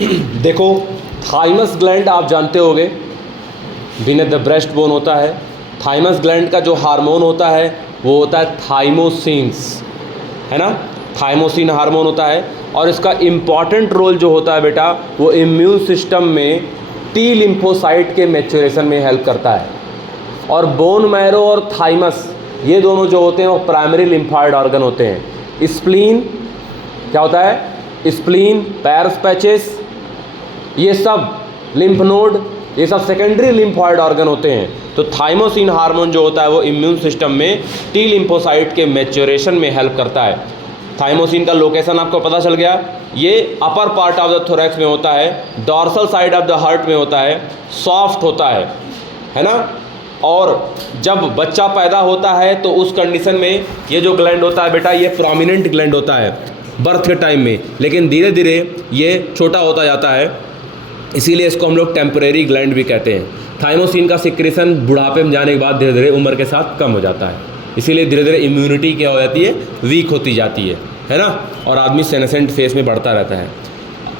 देखो, thymus gland आप जानते होगे, बीनेथ द ब्रेस्ट बोन होता है। थाइमस ग्लैंड का जो हार्मोन होता है वो होता है थाइमोसिन्स, है ना। थाइमोसिन हार्मोन होता है और इसका इम्पॉर्टेंट रोल जो होता है बेटा वो इम्यून सिस्टम में टी लिम्फोसाइट के मैच्योरेशन में हेल्प करता है। और बोन मैरो और थाइमस ये दोनों जो होते हैं वो प्राइमरी लिम्फाइड ऑर्गन होते हैं। स्प्लीन क्या होता है, स्प्लीन, पैर्स पैचेस, ये सब लिम्फ नोड, ये सब सेकेंडरी लिम्फॉइड ऑर्गन होते हैं। तो थाइमोसिन हार्मोन जो होता है वो इम्यून सिस्टम में टी लिम्फोसाइट के मैच्योरेशन में हेल्प करता है। थाइमोसिन का लोकेशन आपको पता चल गया, ये upper part of the thorax में होता है, dorsal side of the heart में होता है, सॉफ्ट होता है ना। और जब बच्चा पैदा होता है तो उस कंडीशन में ये जो ग्लैंड होता है बेटा ये प्रोमिनेंट ग्लैंड होता है बर्थ के टाइम में, लेकिन धीरे धीरे ये छोटा होता जाता है, इसीलिए इसको हम लोग टेम्परेरी ग्लैंड भी कहते हैं। थाइमोसिन का सिक्रेशन बुढ़ापे में जाने के बाद धीरे धीरे उम्र के साथ कम हो जाता है, इसीलिए धीरे धीरे इम्यूनिटी क्या हो जाती है, वीक होती जाती है ना, और आदमी सेनेसेंट फेस में बढ़ता रहता है।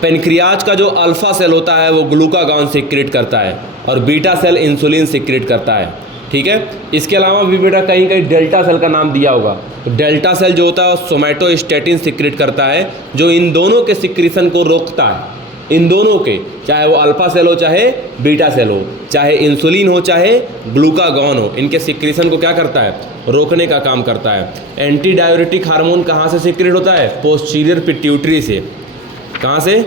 पेनक्रियाज का जो अल्फा सेल होता है वो ग्लूकागॉन सिक्रेट करता है और बीटा सेल इंसुलिन सिक्रेट करता है, ठीक है। इसके अलावा भी बेटा कहीं कहीं डेल्टा सेल का नाम दिया होगा, तो डेल्टा सेल जो होता है वो सोमैटोस्टैटिन सिक्रेट करता है जो इन दोनों के सिक्रेशन को रोकता है। इन दोनों के, चाहे वो अल्फा सेल हो चाहे बीटा सेल हो, चाहे इंसुलिन हो चाहे ग्लूकागॉन हो, इनके सिक्रेशन को क्या करता है, रोकने का काम करता है। एंटी डाययूरेटिक हार्मोन कहाँ से सिक्रेट होता है, पोस्टीरियर पिट्यूटरी से। कहाँ से,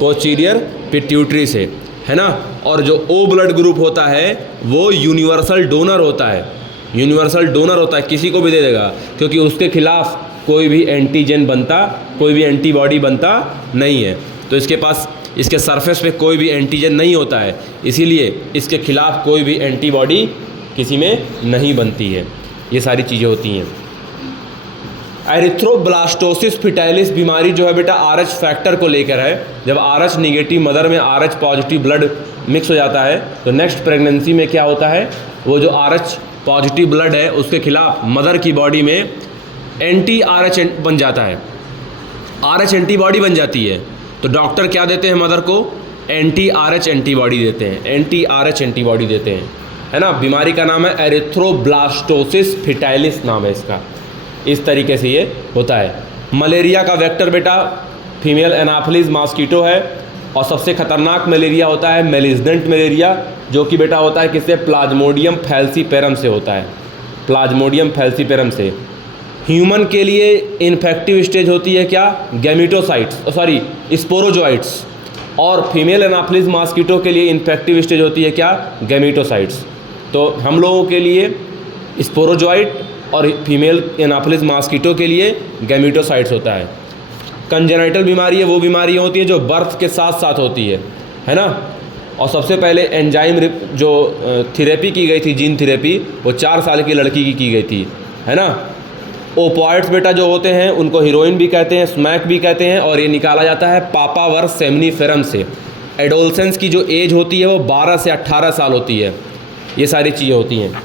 पोस्टीरियर पिट्यूटरी से, है ना। और जो ओ ब्लड ग्रुप होता है वो यूनिवर्सल डोनर होता है, यूनिवर्सल डोनर होता है, किसी को भी दे देगा, क्योंकि उसके खिलाफ कोई भी एंटीजन बनता, कोई भी एंटीबॉडी बनता नहीं है। तो इसके पास, इसके सरफेस पे कोई भी एंटीजन नहीं होता है, इसीलिए इसके खिलाफ कोई भी एंटीबॉडी किसी में नहीं बनती है। ये सारी चीज़ें होती हैं। एरिथ्रोब्लास्टोसिस फिटाइलिस बीमारी जो है बेटा आरएच फैक्टर को लेकर है। जब आरएच निगेटिव मदर में आरएच पॉजिटिव ब्लड मिक्स हो जाता है तो नेक्स्ट प्रेगनेंसी में क्या होता है, वो जो आरएच पॉजिटिव ब्लड है उसके खिलाफ मदर की बॉडी में एंटी आरएच बन जाता है, आरएच एंटीबॉडी बन जाती है। तो डॉक्टर क्या देते हैं मदर को, एंटी आरएच एंटीबॉडी देते हैं, एंटी आरएच एंटीबॉडी देते हैं, है ना। बीमारी का नाम है एरिथ्रोब्लास्टोसिस फिटाइलिस नाम है इसका। इस तरीके से ये होता है। मलेरिया का वेक्टर बेटा फीमेल एनाफिलिस मॉस्किटो है और सबसे खतरनाक मलेरिया होता है मेलिग्नेंट मलेरिया, जो कि बेटा होता है किससे, प्लाज्मोडियम फैल्सीपेरम से होता है, प्लाज्मोडियम फैल्सीपेरम से। ह्यूमन के लिए इन्फेक्टिव स्टेज होती है क्या, गैमिटोसाइट्स, सॉरी स्पोरोजोइट्स, और फीमेल एनाफिलिस मॉस्किटो के लिए इन्फेक्टिव स्टेज होती है क्या, गैमिटोसाइट्स। तो हम लोगों के लिए स्पोरोजोइट और फीमेल एनाफिलिस मॉस्किटो के लिए गैमिटोसाइट्स होता है। कंजेनाइटल बीमारी है, वो बीमारियाँ होती हैं जो बर्थ के साथ साथ होती है ना। और सबसे पहले एंजाइम जो थेरेपी की गई थी, जीन थेरेपी, वो 4 साल की लड़की की गई थी, है ना। ओपॉइड्स बेटा जो होते हैं उनको हीरोइन भी कहते हैं, स्मैक भी कहते हैं, और ये निकाला जाता है पापावर्स सेमनीफेरम से। एडोलसेंस की जो एज होती है वो 12 से 18 साल होती है। ये सारी चीज़ें होती हैं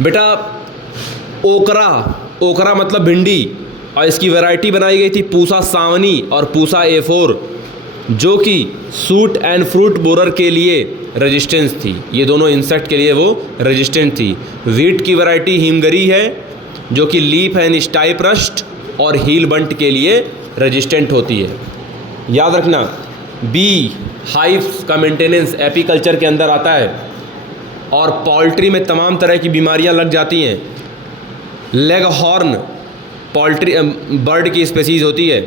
बेटा। ओकरा, ओकरा मतलब भिंडी, और इसकी वैरायटी बनाई गई थी पूसा सावनी और पूसा A4, जो कि सूट एंड फ्रूट बोरर के लिए रेजिस्टेंस थी। ये दोनों इंसेक्ट के लिए वो रेजिस्टेंट थी। वीट की वैरायटी हिमगरी है, जो कि लीफ एंड स्टाइप रस्ट और हील बंट के लिए रेजिस्टेंट होती है। याद रखना, बी हाइव्स का मेंटेनेंस एपीकल्चर के अंदर आता है, और पोल्ट्री में तमाम तरह की बीमारियां लग जाती हैं। लेग हॉर्न पोल्ट्री बर्ड की स्पेसीज़ होती है।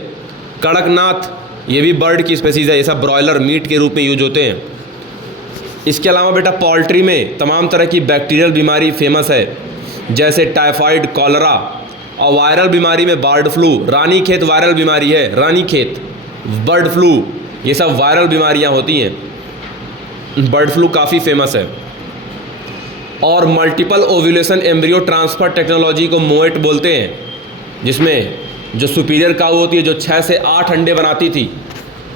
कड़कनाथ ये भी बर्ड की स्पेसीज़ है, ये सब ब्रॉयलर मीट के रूप में यूज होते हैं। इसके अलावा बेटा पोल्ट्री में तमाम तरह की बैक्टीरियल बीमारी फेमस है, जैसे टाइफाइड, कॉलरा, और वायरल बीमारी में बर्ड फ्लू। रानीखेत वायरल बीमारी है, रानीखेत, बर्ड फ्लू, ये सब वायरल बीमारियां होती हैं। बर्ड फ्लू काफ़ी फेमस है। और multiple ovulation embryo transfer technology को मोएट बोलते हैं, जिसमें जो सुपीरियर काऊ होती है जो 6 से 8 अंडे बनाती थी,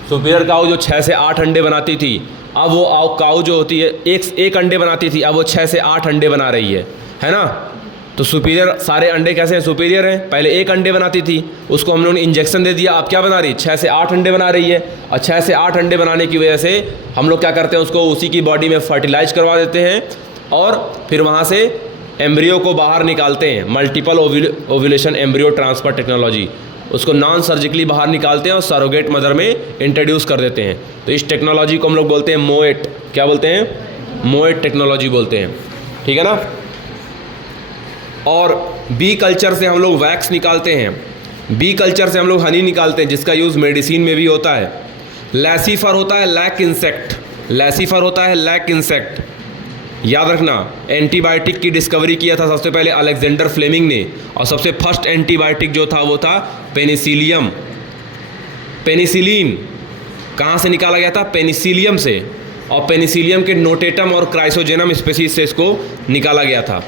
सुपीरियर काऊ जो 6 से 8 अंडे बनाती थी, अब वो काऊ जो होती है एक अंडे बनाती थी, अब वो 6 से 8 अंडे बना रही है ना। तो सुपीरियर, सारे अंडे कैसे हैं? सुपीरियर हैं। पहले एक अंडे बनाती थी, उसको हम लोगों ने इंजेक्शन दे दिया, अब क्या बना रही है? 6 से 8 अंडे बना रही है। और 6 से 8 अंडे बनाने की वजह से हम लोग क्या करते हैं, उसको उसी की बॉडी में फर्टिलाइज करवा देते हैं और फिर वहाँ से एम्ब्रियो को बाहर निकालते हैं। Multiple ovulation embryo transfer technology, उसको नॉन सर्जिकली बाहर निकालते हैं और सरोगेट मदर में इंट्रोड्यूस कर देते हैं। तो इस टेक्नोलॉजी को हम लोग बोलते हैं मोएट। क्या बोलते हैं? मोएट टेक्नोलॉजी बोलते हैं, ठीक है ना। और बी कल्चर से हम लोग वैक्स निकालते हैं, बी कल्चर से हम लोग हनी निकालते हैं, जिसका यूज़ मेडिसिन में भी होता है। लैसीफर होता है लैक इंसेक्ट, लैसीफर होता है लैक इंसेक्ट, याद रखना। एंटीबायोटिक की डिस्कवरी किया था सबसे पहले अलेक्जेंडर फ्लेमिंग ने, और सबसे फर्स्ट एंटीबायोटिक जो था वो था पेनिसिलियम। पेनिसिलिन कहाँ से निकाला गया था? पेनिसिलियम से, और पेनिसिलियम के नोटेटम और क्राइसोजेनम स्पीशीज से इसको निकाला गया था,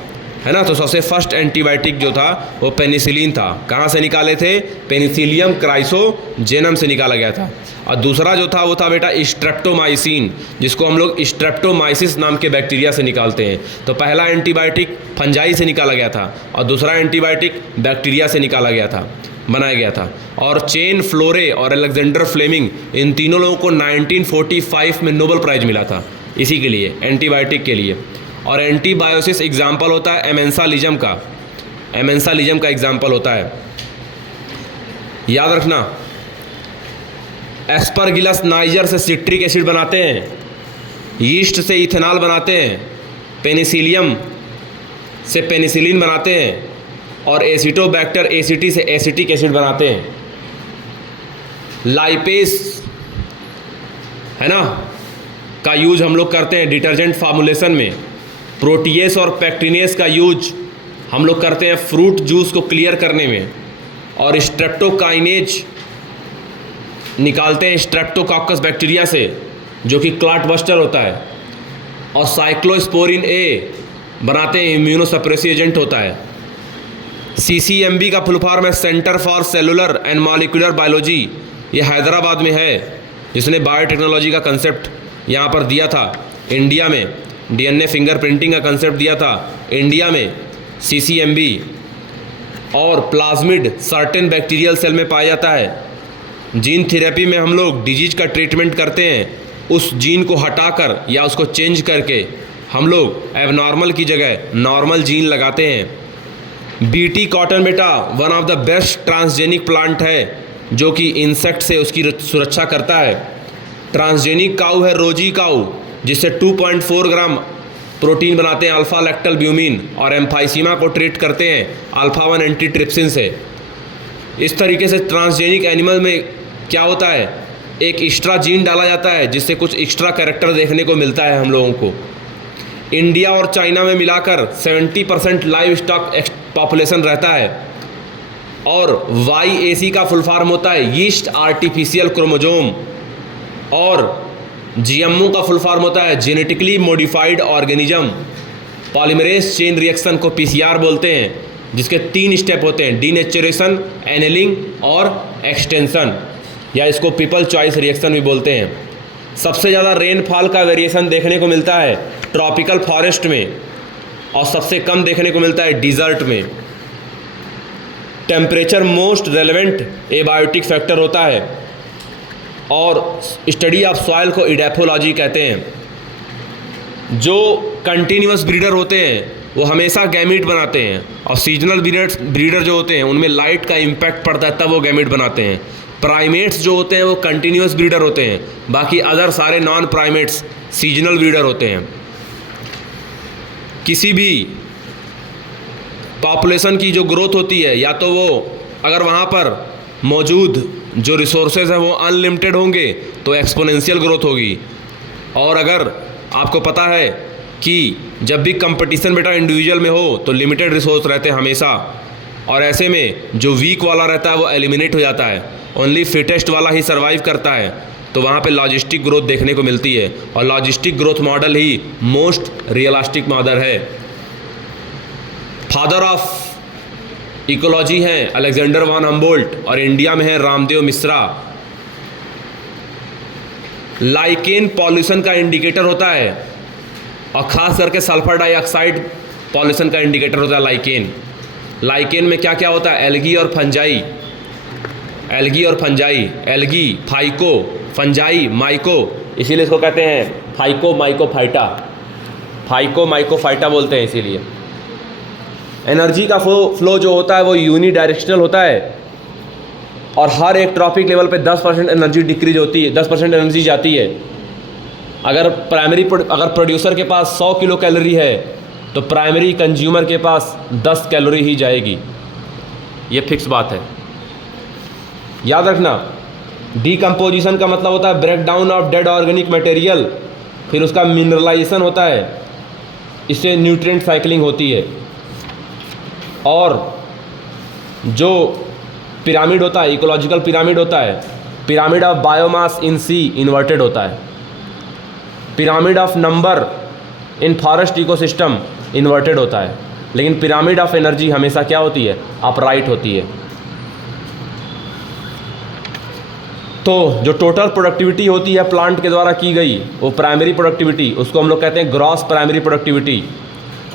है ना। तो सबसे फर्स्ट एंटीबायोटिक जो था वो पेनिसिलिन था। कहाँ से निकाले थे? पेनिसिलियम क्राइसोजेनम से निकाला गया था। और दूसरा जो था वो था बेटा स्ट्रेप्टोमाइसिन, जिसको हम लोग स्ट्रेप्टोमाइसिस नाम के बैक्टीरिया से निकालते हैं। तो पहला एंटीबायोटिक फंजाई से निकाला गया था और दूसरा एंटीबायोटिक बैक्टीरिया से निकाला गया था, बनाया गया था। और चेन फ्लोरे और अलेक्जेंडर फ्लेमिंग, इन तीनों लोगों को 1945 में नोबेल प्राइज़ मिला था इसी के लिए, एंटीबायोटिक के लिए। और एंटीबायोसिस एग्जाम्पल होता है एमेंसालिज्म का, एमेंसालिज्म का एग्जाम्पल होता है, याद रखना। एस्परगिलस नाइजर से सिट्रिक एसिड बनाते हैं, यीस्ट से इथेनॉल बनाते हैं, पेनिसिलियम से पेनिसिलिन बनाते हैं, और एसिटोबैक्टर एसिटी से एसिटिक एसिड बनाते हैं। लाइपेस, है ना, का यूज हम लोग करते हैं डिटर्जेंट फार्मुलेशन में। प्रोटीएस और पैक्टिनेस का यूज हम लोग करते हैं फ्रूट जूस को क्लियर करने में। और स्ट्रेप्टोकाइनेज निकालते हैं स्ट्रेप्टोकॉकस बैक्टीरिया से, जो कि क्लॉट बस्टर होता है। और साइक्लोस्पोरिन ए बनाते हैं, इम्यूनोसप्रेसिव एजेंट होता है। CCMB का फुल फॉर्म है centre for cellular and molecular biology, ये हैदराबाद में है, जिसने बायोटेक्नोलॉजी का कंसेप्ट यहाँ पर दिया था। इंडिया में DNA फिंगरप्रिंटिंग का कंसेप्ट दिया था इंडिया में, CCMB। और प्लाज्मिड सर्टेन बैक्टीरियल सेल में पाया जाता है। जीन थेरेपी में हम लोग डिजीज का ट्रीटमेंट करते हैं, उस जीन को हटाकर या उसको चेंज करके हम लोग एबनॉर्मल की जगह नॉर्मल जीन लगाते हैं। BT कॉटन बेटा one of the best transgenic plant है, जो कि इंसेक्ट से उसकी सुरक्षा करता है। ट्रांसजेनिक काऊ है रोजी काऊ, जिससे 2.4 ग्राम प्रोटीन बनाते हैं अल्फा लैक्टल ब्यूमिन, और एम्फाइसीमा को ट्रीट करते हैं अल्फा-1 एंटीट्रिप्सिन से। इस तरीके से ट्रांसजेनिक एनिमल में क्या होता है, एक एक्स्ट्रा जीन डाला जाता है, जिससे कुछ एक्स्ट्रा कैरेक्टर देखने को मिलता है हम लोगों को। इंडिया और चाइना में मिलाकर 70% लाइव स्टॉक पॉपुलेशन रहता है। और YAC का फुल फॉर्म होता है यीस्ट आर्टिफिशियल क्रोमोजोम, और GMO का फुल फॉर्म होता है genetically modified organism. Polymerase chain reaction को PCR बोलते हैं, जिसके 3 स्टेप होते हैं, डीनेचुरेशन, एनेलिंग और एक्सटेंशन, या इसको पीपल चॉइस रिएक्शन भी बोलते हैं। सबसे ज़्यादा रेनफॉल का वेरिएशन देखने को मिलता है ट्रॉपिकल फॉरेस्ट में, और सबसे कम देखने को मिलता है डिज़र्ट में। Temperature most relevant abiotic factor होता है। और स्टडी ऑफ सॉइल को इडेफोलॉजी कहते हैं। जो कंटिन्यूअस ब्रीडर होते हैं वो हमेशा गैमीट बनाते हैं, और सीजनल ब्रीडर जो होते हैं उनमें लाइट का इम्पैक्ट पड़ता है, तब वो गैमीट बनाते हैं। प्राइमेट्स जो होते हैं वो कंटिन्यूअस ब्रीडर होते हैं, बाकी अदर सारे नॉन प्राइमेट्स सीजनल ब्रीडर होते हैं। किसी भी पॉपुलेशन की जो ग्रोथ होती है, या तो वो अगर वहाँ पर मौजूद जो रिसोर्सेज हैं वो अनलिमिटेड होंगे तो एक्सपोनेंशियल ग्रोथ होगी। और अगर आपको पता है कि जब भी कंपटीशन बेटा इंडिविजुअल में हो तो लिमिटेड रिसोर्स रहते हैं हमेशा, और ऐसे में जो वीक वाला रहता है वो एलिमिनेट हो जाता है, ओनली फिटेस्ट वाला ही सर्वाइव करता है। तो वहाँ पे लॉजिस्टिक ग्रोथ देखने को मिलती है, और लॉजिस्टिक ग्रोथ मॉडल ही मोस्ट रियलिस्टिक मॉडल है। फादर ऑफ इकोलॉजी हैं अलेक्जेंडर वॉन हम्बोल्ट, और इंडिया में है रामदेव मिश्रा। लाइकेन पॉल्यूशन का इंडिकेटर होता है, और ख़ास करके सल्फर डाइऑक्साइड पॉल्यूशन का इंडिकेटर होता है लाइकेन। लाइकेन में क्या क्या होता है, एल्गी और फंजाई, एल्गी और fungi, algae, phyco, fungi, myco, इसीलिए इसको कहते हैं फाइको माइकोफाइटा, फाइको माइकोफाइटा बोलते हैं इसीलिए। एनर्जी का फ्लो जो होता है वो यूनी डायरेक्शनल होता है और हर एक ट्रॉपिक लेवल पे 10% एनर्जी डिक्रीज होती है, 10% एनर्जी जाती है। अगर प्रोड्यूसर के पास 100 किलो कैलोरी है तो प्राइमरी कंज्यूमर के पास 10 कैलोरी ही जाएगी, ये फिक्स बात है, याद रखना। डीकम्पोजिशन का मतलब होता है break down of dead organic material, फिर उसका मिनरलाइजेशन होता है, इससे न्यूट्रिएंट साइकिलिंग होती है। और जो पिरामिड होता है, इकोलॉजिकल पिरामिड होता है, pyramid of biomass in sea inverted होता है, pyramid of number in forest ecosystem inverted होता है, लेकिन पिरामिड ऑफ एनर्जी हमेशा क्या होती है, अपराइट होती है। तो जो टोटल प्रोडक्टिविटी होती है प्लांट के द्वारा की गई, वो प्राइमरी प्रोडक्टिविटी, उसको हम लोग कहते हैं ग्रॉस प्राइमरी प्रोडक्टिविटी।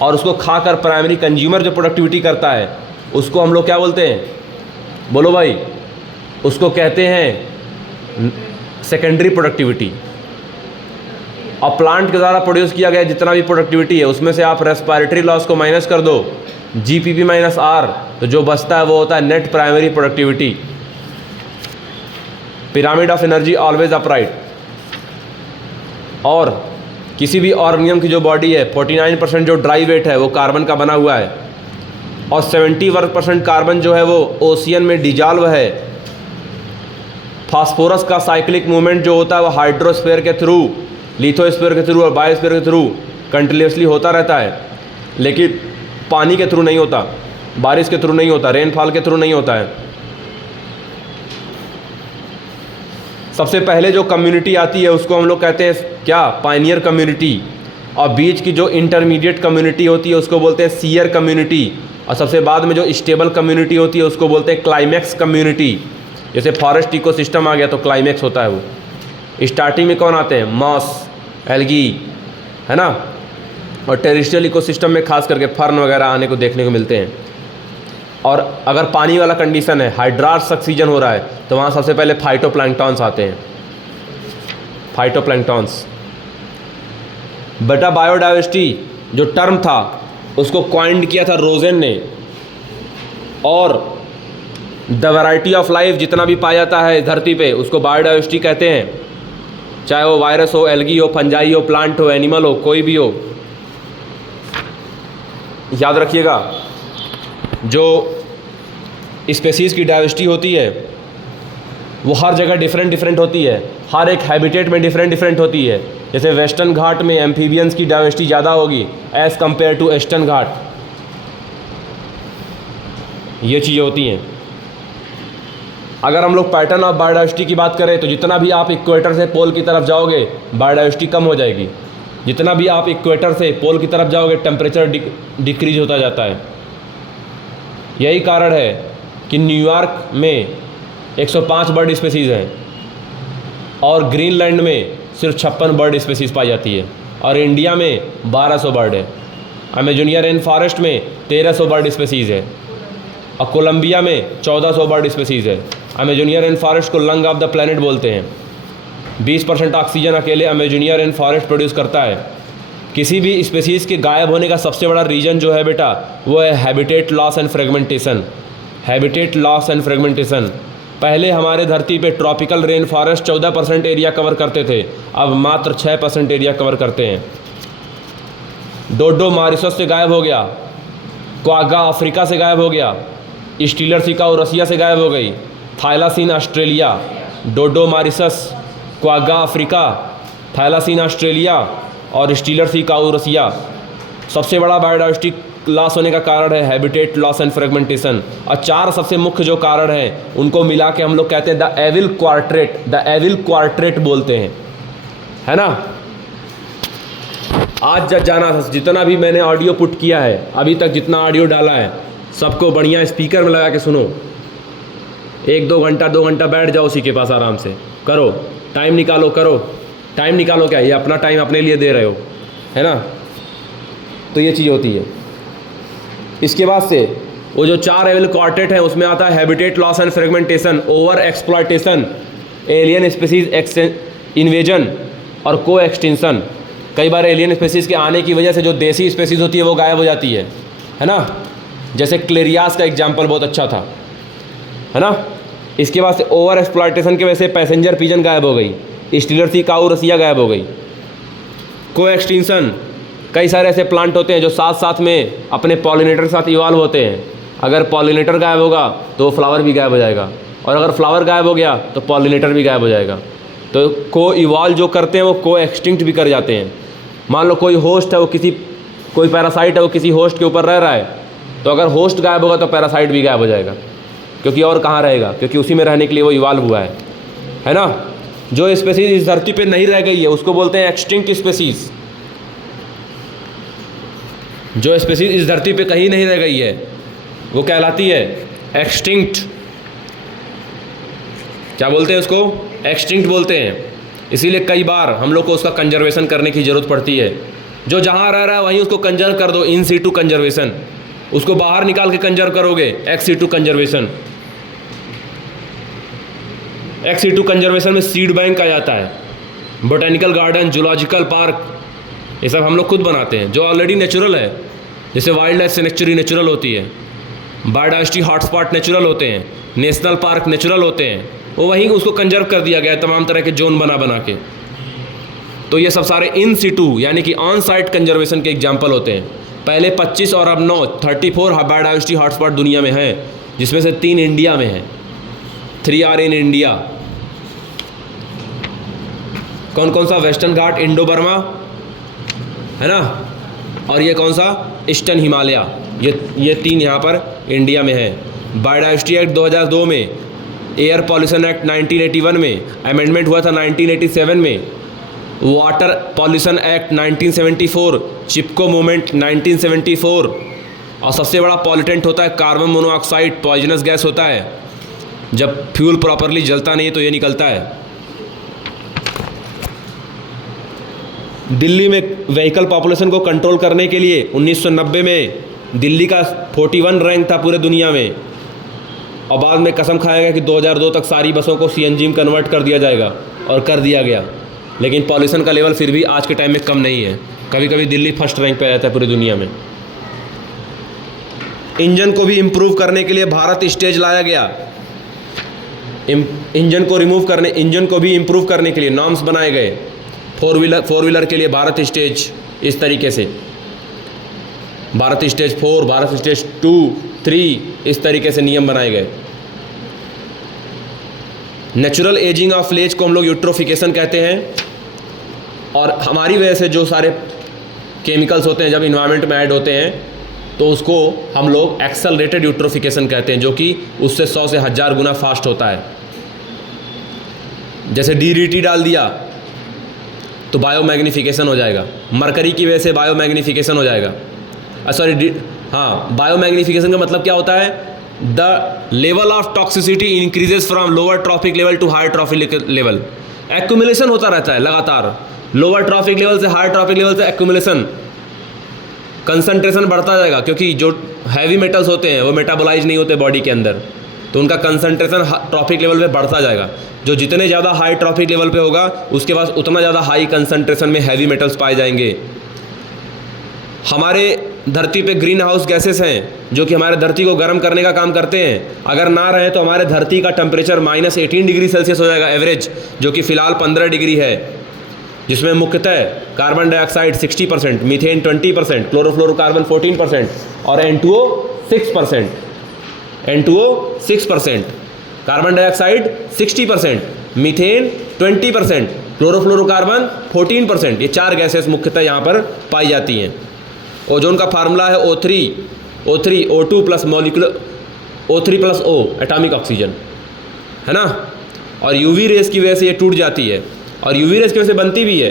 और उसको खाकर प्राइमरी कंज्यूमर जो प्रोडक्टिविटी करता है उसको हम लोग क्या बोलते हैं, बोलो भाई, उसको कहते हैं सेकेंडरी प्रोडक्टिविटी। और प्लांट के द्वारा प्रोड्यूस किया गया जितना भी प्रोडक्टिविटी है उसमें से आप रेस्पिरेटरी लॉस को माइनस कर दो, जीपीपी माइनस आर, तो जो बचता है वो होता है net primary productivity. Pyramid of energy always upright. और किसी भी ऑर्गेनिज्म की जो बॉडी है 49% जो ड्राई वेट है वो कार्बन का बना हुआ है और 71% कार्बन जो है वो ओशियन में डिजॉल्व है। फास्फोरस का साइक्लिक मूवमेंट जो होता है वो हाइड्रोस्फीयर के थ्रू, लिथोस्फीयर के थ्रू और बायोस्फीयर के थ्रू कंटिन्यूसली होता रहता है, लेकिन पानी के थ्रू नहीं होता, बारिश के थ्रू नहीं होता, रेनफॉल के थ्रू नहीं होता है। सबसे पहले जो कम्युनिटी आती है उसको हम लोग कहते हैं क्या, पायनियर कम्युनिटी। और बीच की जो इंटरमीडिएट कम्युनिटी होती है उसको बोलते हैं सीयर कम्युनिटी। और सबसे बाद में जो स्टेबल कम्युनिटी होती है उसको बोलते हैं क्लाइमैक्स कम्युनिटी। जैसे फॉरेस्ट इकोसिस्टम आ गया तो क्लाइमैक्स होता है वो। स्टार्टिंग में कौन आते हैं, मॉस, एल्गी, है ना। और टेरेस्ट्रियल इकोसिस्टम में खास करके फर्न वगैरह आने को देखने को मिलते हैं। और अगर पानी वाला कंडीशन है, हाइड्रास सक्सीजन हो रहा है, तो वहाँ सबसे पहले फाइटोप्लैंक्टॉन्स आते हैं, फाइटोप्लैंक्टॉन्स। बेटा बायोडाइवर्सिटी जो टर्म था उसको क्वाइंड किया था रोजेन ने। और द वैरायटी ऑफ लाइफ जितना भी पाया जाता है धरती पे उसको बायोडाइवर्सिटी कहते हैं, चाहे वो वायरस हो, एल्गी हो, फंजाई हो, प्लांट हो, एनिमल हो, कोई भी हो। याद रखिएगा, जो स्पेसीज़ की डाइवर्सिटी होती है वो हर जगह डिफरेंट डिफरेंट होती है, हर एक हैबिटेट में डिफरेंट डिफरेंट होती है। जैसे वेस्टर्न घाट में एम्फीबियंस की डाइवर्सिटी ज़्यादा होगी एज़ कंपेयर टू ईस्टर्न घाट, ये चीज़ें होती हैं। अगर हम लोग पैटर्न ऑफ बायोडाइवर्सिटी की बात करें तो जितना भी आप इक्वेटर से पोल की तरफ जाओगे बायोडाइवर्सिटी कम हो जाएगी, जितना भी आप इक्वेटर से पोल की तरफ जाओगे टेम्परेचर डिक्रीज होता जाता है। यही कारण है कि न्यूयॉर्क में 105 बर्ड स्पेसीज़ हैं और ग्रीनलैंड में सिर्फ 56 बर्ड स्पेसीज़ पाई जाती है और इंडिया में 1200 बर्ड है। अमेजोनिया रेन फॉरेस्ट में 1300 बर्ड स्पेसीज़ है और कोलंबिया में 1400 बर्ड स्पेसीज़ है। अमेजोनिया रेन फॉरेस्ट को लंग ऑफ द प्लैनेट बोलते हैं। 20% ऑक्सीजन अकेले अमेजोनिया रेन फॉरेस्ट प्रोड्यूस करता है। किसी भी स्पेसीज़ के गायब होने का सबसे बड़ा रीज़न जो है बेटा वो है habitat loss and fragmentation. Habitat loss and fragmentation. पहले हमारे धरती पे tropical rain forest 14% area cover करते थे, अब मात्र 6% एरिया कवर करते हैं। डोडो मॉरिशस से गायब हो गया, क्वागा अफ्रीका से गायब हो गया, स्टीलर सिकाऊ रसिया से गायब हो गई, thylacine Australia, dodo Mauritius, quagga Africa, thylacine Australia और स्टीलर सिकाऊ रसिया। सबसे बड़ा बायोडाइवर्सिटी लॉस होने का कारण है हैबिटेट लॉस एंड फ्रेगमेंटेशन। और 4 सबसे मुख्य जो कारण हैं उनको मिला के हम लोग कहते हैं द एविल क्वार्ट्रेट, द एविल क्वार्ट्रेट बोलते हैं, है ना। आज जब जाना जितना भी मैंने ऑडियो पुट किया है अभी तक, जितना ऑडियो डाला है सबको बढ़िया स्पीकर में लगा के सुनो। 1-2 घंटा 2 घंटा बैठ जाओ उसी के पास, आराम से करो, टाइम निकालो, करो, टाइम निकालो। क्या ये अपना टाइम अपने लिए दे रहे हो, है ना। तो ये चीज़ होती है। इसके बाद से वो जो 4 एवल क्वार्टेट है उसमें आता है habitat loss and fragmentation, over exploitation, alien species invasion और को एक्सटिंक्शन। कई बार एलियन स्पीसीज़ के आने की वजह से जो देसी स्पीसीज़ होती है वो गायब हो जाती है ना। जैसे क्लेरियास का एग्जाम्पल बहुत अच्छा था, है ना। इसके बाद से ओवर एक्सप्लॉयटेशन की वजह से पैसेंजर पिजन गायब हो गई, स्टीलर सी काऊ रसिया गायब हो गई। को एक्सटिंक्शन, कई सारे ऐसे प्लांट होते हैं जो साथ साथ में अपने पॉलिनेटर के साथ इवॉल्व होते हैं। अगर पॉलिनेटर गायब होगा तो फ्लावर भी गायब हो जाएगा, और अगर फ्लावर गायब हो गया तो पॉलिनेटर भी गायब हो जाएगा। तो को इवॉल्व जो करते हैं वो को एक्सटिंक्ट भी कर जाते हैं। मान लो कोई होस्ट है, वो कोई पैरासाइट है, वो किसी होस्ट के ऊपर रह रहा है, तो अगर होस्ट गायब होगा तो पैरासाइट भी गायब हो जाएगा, क्योंकि और कहाँ रहेगा, क्योंकि उसी में रहने के लिए वो इवॉल्व हुआ है ना। जो स्पीसीज इस धरती पे नहीं रह गई है उसको बोलते हैं एक्सटिंक्ट स्पीसीज। जो स्पीसीज इस धरती पे कहीं नहीं रह गई है वो कहलाती है एक्सटिंक्ट। क्या बोलते हैं उसको? एक्सटिंक्ट बोलते हैं। इसीलिए कई बार हम लोग को उसका कंजर्वेशन करने की ज़रूरत पड़ती है। जो जहाँ रह रहा है वहीं उसको कंजर्व कर दो, इन सीटू कंजर्वेशन। उसको बाहर निकाल के कंजर्व करोगे, ex situ conservation. Ex situ conservation में सीड बैंक आ जाता है, बोटेनिकल गार्डन, जूलॉजिकल पार्क, ये सब हम लोग खुद बनाते हैं जो ऑलरेडी नेचुरल है। जैसे वाइल्ड लाइफ सेंचुरी नेचुरल होती है, बायोडाइवर्सिटी हॉटस्पॉट नेचुरल होते हैं, नेशनल पार्क नेचुरल होते हैं, वो वहीं उसको कंजर्व कर दिया गया है तमाम तरह के जोन बना के। तो ये सब सारे इन सिटू यानी कि ऑन साइट कंजर्वेशन के एग्जाम्पल होते हैं। पहले 25 और अब 9 34 बायोडाइवर्सिटी हॉटस्पॉट दुनिया में हैं, जिसमें से 3 इंडिया में हैं। 3 आर इन इंडिया। कौन कौन सा? वेस्टर्न घाट, इंडो बर्मा, है ना, और ये कौन सा? ईस्टर्न हिमालय। ये 3 यहाँ पर इंडिया में है। बायोडाइवर्सिटी एक्ट 2002 में, एयर पॉल्यूशन एक्ट 1981 में, अमेंडमेंट हुआ था 1987 में, वाटर पॉल्यूशन एक्ट 1974, चिपको मूवमेंट 1974, और सबसे बड़ा पॉल्यूटेंट होता है कार्बन मोनोऑक्साइड, पॉइजनस गैस होता है। जब फ्यूल प्रॉपरली जलता नहीं तो ये निकलता है। दिल्ली में व्हीकल पॉपुलेशन को कंट्रोल करने के लिए 1990 में दिल्ली का 41 रैंक था पूरे दुनिया में, और बाद में कसम खाया गया कि 2002 तक सारी बसों को सीएनजी में कन्वर्ट कर दिया जाएगा, और कर दिया गया। लेकिन पॉल्यूशन का लेवल फिर भी आज के टाइम में कम नहीं है। कभी कभी दिल्ली फर्स्ट रैंक पे रहता है पूरी दुनिया में। इंजन को भी इम्प्रूव करने के लिए भारत स्टेज लाया गया। इंजन को भी इम्प्रूव करने के लिए नॉर्म्स बनाए गए। फोर व्हीलर के लिए भारत स्टेज, इस तरीके से भारत स्टेज 4, भारत स्टेज 2, 3, इस तरीके से नियम बनाए गए। नेचुरल एजिंग ऑफ लेज को हम लोग यूट्रोफिकेशन कहते हैं, और हमारी वजह से जो सारे केमिकल्स होते हैं जब इन्वायरमेंट में ऐड होते हैं तो उसको हम लोग एक्सेलरेटेड यूट्रोफिकेशन कहते हैं, जो कि उससे 100 से 1000 गुना फास्ट होता है। जैसे DDT डाल दिया तो बायोमैग्निफिकेशन हो जाएगा, मरकरी की वजह से बायोमैग्निफिकेशन हो जाएगा। बायोमैग्निफिकेशन का मतलब क्या होता है? The level of toxicity increases from lower trophic level to higher trophic level. Accumulation होता रहता है लगातार, लोअर ट्रॉफिक लेवल से हायर ट्रॉफिक लेवल से एक्यूमुलेशन, कंसंट्रेशन बढ़ता जाएगा, क्योंकि जो हैवी मेटल्स होते हैं वो मेटाबोलाइज नहीं होते बॉडी के अंदर, तो उनका कंसंट्रेशन ट्रॉफिक लेवल पे बढ़ता जाएगा। जो जितने ज़्यादा हाई ट्रॉफिक लेवल पे होगा उसके पास उतना ज़्यादा हाई कंसंट्रेशन में हैवी मेटल्स पाए जाएंगे। हमारे धरती पे ग्रीन हाउस गैसेस हैं जो कि हमारे धरती को गर्म करने का काम करते हैं। अगर ना रहे तो हमारे धरती का टेम्परेचर -18 डिग्री सेल्सियस हो जाएगा एवरेज, जो कि फ़िलहाल 15 डिग्री है, जिसमें मुख्यतः कार्बन डाइऑक्साइड 60%, मीथेन 20%, क्लोरोफ्लोरोकार्बन 14% और N2O 6%। N2O 6%, carbon dioxide 60%, methane 20%, chlorofluorocarbon 14%। ये 4 गैसेस मुख्यतः यहाँ पर पाई जाती हैं। ओजोन का फार्मूला है O3 O2 plus molecular O3 plus O atomic oxygen, है ना। और यूवी रेस की वजह से ये टूट जाती है, और यूवी रेस की वजह से बनती भी है,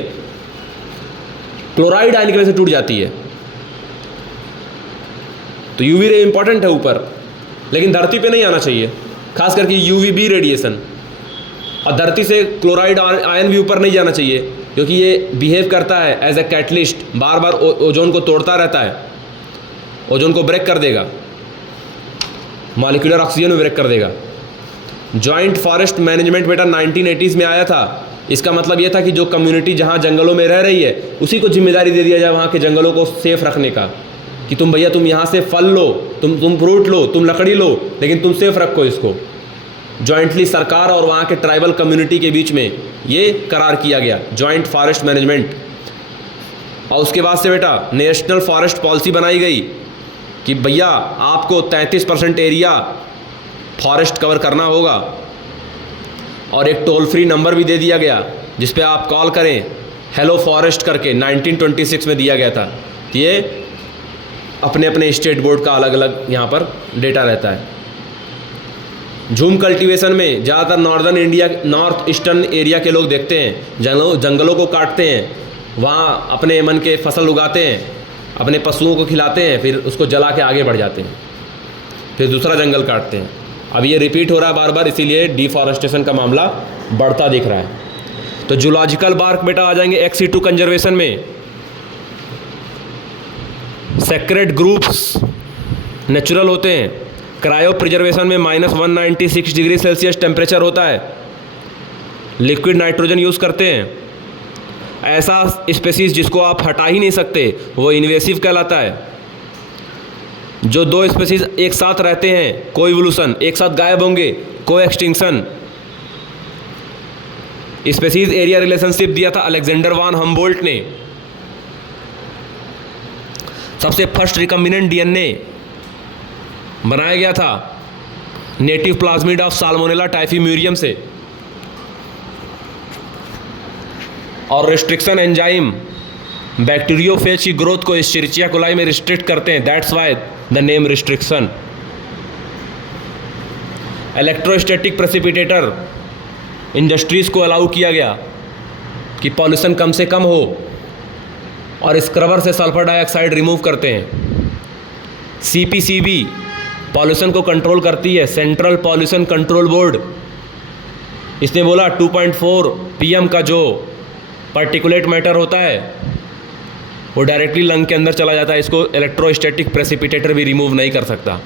क्लोराइड आयन की वजह से टूट जाती है। तो यूवी रे इंपॉर्टेंट है ऊपर, लेकिन धरती पे नहीं आना चाहिए, खास करके UVB रेडिएशन। और धरती से क्लोराइड आयन भी ऊपर नहीं जाना चाहिए, क्योंकि ये बिहेव करता है एज ए कैटलिस्ट, बार बार ओजोन को तोड़ता रहता है। ओजोन को ब्रेक कर देगा, मॉलिक्यूलर ऑक्सीजन में ब्रेक कर देगा। जॉइंट फॉरेस्ट मैनेजमेंट बेटा 1980s में आया था। इसका मतलब ये था कि जो कम्युनिटी जहाँ जंगलों में रह रही है उसी को जिम्मेदारी दे दिया जाए वहाँ के जंगलों को सेफ रखने का, कि तुम भैया तुम यहाँ से फल लो, तुम फ्रूट लो, तुम लकड़ी लो, लेकिन तुम सेफ रखो इसको। जॉइंटली सरकार और वहाँ के ट्राइबल कम्युनिटी के बीच में ये करार किया गया, जॉइंट फॉरेस्ट मैनेजमेंट। और उसके बाद से बेटा नेशनल फॉरेस्ट पॉलिसी बनाई गई कि भैया आपको 33% एरिया फॉरेस्ट कवर करना होगा, और एक टोल फ्री नंबर भी दे दिया गया जिस पे आप कॉल करें, हेलो फॉरेस्ट करके, 1926 में दिया गया था। ये अपने अपने स्टेट बोर्ड का अलग अलग यहाँ पर डेटा रहता है। झूम कल्टीवेशन में ज़्यादातर northern India, north eastern area के लोग देखते हैं जंगलों को काटते हैं, वहाँ अपने मन के फसल उगाते हैं, अपने पशुओं को खिलाते हैं, फिर उसको जला के आगे बढ़ जाते हैं, फिर दूसरा जंगल काटते हैं। अब ये रिपीट हो रहा है बार बार, इसीलिए डिफॉरेस्टेशन का मामला बढ़ता दिख रहा है। तो जूलॉजिकल पार्क बेटा आ जाएंगे एक्स सिटू कंजर्वेशन में। सेक्रेड ग्रुप्स नेचुरल होते हैं। क्रायो प्रिजर्वेशन में -196 डिग्री सेल्सियस टेम्परेचर होता है। लिक्विड नाइट्रोजन यूज़ करते हैं। ऐसा स्पेसीज जिसको आप हटा ही नहीं सकते वो इन्वेसिव कहलाता है। जो दो स्पेसीज एक साथ रहते हैं, कोइवोल्यूशन, एक साथ गायब होंगे, को एक्सटिंक्शन। स्पेसीज एरिया रिलेशनशिप दिया था अलेक्जेंडर वान हम्बोल्ट ने। सबसे फर्स्ट रिकम्बिनेंट डीएनए बनाया गया था नेटिव प्लाज्मिड ऑफ साल्मोनेला टाइफीम्यूरियम से। और रिस्ट्रिक्शन एंजाइम बैक्टीरियोफेज की ग्रोथ को एस्चेरिचिया कोलाई में रिस्ट्रिक्ट करते हैं, that's why the name restriction. Electrostatic precipitator industries को अलाउ किया गया कि पॉल्यूशन कम से कम हो, और स्क्रबर से सल्फर डाइऑक्साइड रिमूव करते हैं। CPCB पॉल्यूशन को कंट्रोल करती है, सेंट्रल पॉल्यूशन कंट्रोल बोर्ड। इसने बोला 2.4 PM का जो पार्टिकुलेट मैटर होता है वो डायरेक्टली लंग के अंदर चला जाता है, इसको इलेक्ट्रोस्टैटिक प्रेसिपिटेटर भी रिमूव नहीं कर सकता।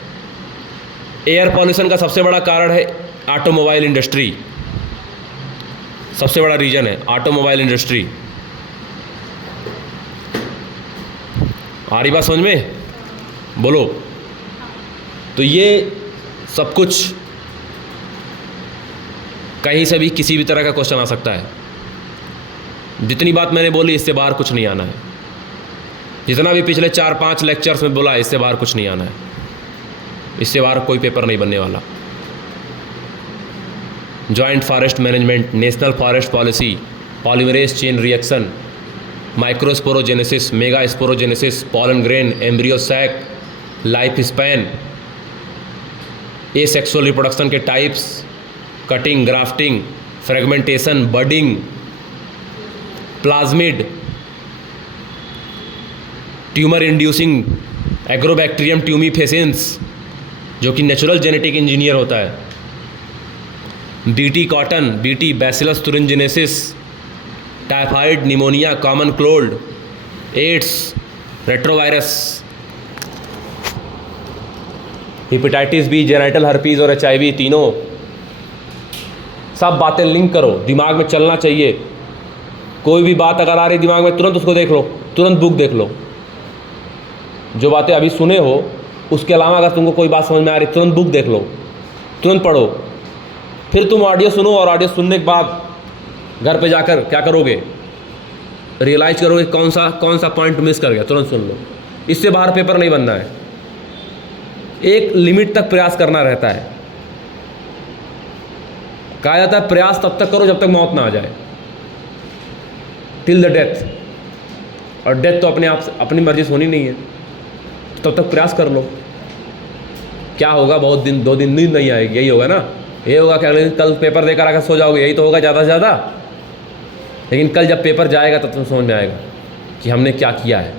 एयर पॉल्यूशन का सबसे बड़ा कारण है ऑटोमोबाइल इंडस्ट्री, सबसे बड़ा रीजन है ऑटोमोबाइल इंडस्ट्री। आ रही बात समझ में? बोलो। तो ये सब कुछ कहीं से भी किसी भी तरह का क्वेश्चन आ सकता है। जितनी बात मैंने बोली इससे बाहर कुछ नहीं आना है, जितना भी पिछले 4-5 लेक्चर्स में बोला इससे बाहर कुछ नहीं आना है, इससे बाहर कोई पेपर नहीं बनने वाला। Joint forest management, national forest policy, polymerase chain reaction, microsporogenesis, megasporogenesis, pollen grain, embryo sac, life span, asexual reproduction के types, cutting, grafting, fragmentation, budding, plasmid, tumour inducing Agrobacterium tumefaciens जो कि natural genetic engineer होता है, BT cotton, BT bacillus thuringiensis, typhoid, pneumonia, common cold, AIDS, retrovirus, hepatitis B, genital herpes और HIV, तीनों सब बातें link करो, दिमाग में चलना चाहिए। कोई भी बात अगर आ रही दिमाग में तुरंत उसको देख लो, तुरंत बुक देख लो। जो बातें अभी सुने हो उसके अलावा अगर तुमको कोई बात समझ में आ रही तुरंत बुक देख लो, तुरंत पढ़ो। फिर तुम ऑडियो सुनो और ऑडियो सुनने के बाद घर पे जाकर क्या करोगे, रियलाइज करोगे कौन सा पॉइंट मिस कर गया, तुरंत सुन लो। इससे बाहर पेपर नहीं बनना है, एक लिमिट तक प्रयास करना रहता है। कहा जाता है प्रयास तब तक करो जब तक मौत ना आ जाए, टिल द डेथ। और डेथ तो अपने आप से अपनी मर्जी से होनी नहीं है, तब तक प्रयास कर लो। क्या होगा, बहुत दिन 2 दिन नींद नहीं आएगी, यही होगा ना। ये होगा कि अगले दिन कल पेपर देकर आकर सो जाओगे, यही तो होगा ज़्यादा से ज़्यादा। लेकिन कल जब पेपर जाएगा तब तुम समझ में आएगा कि हमने क्या किया है।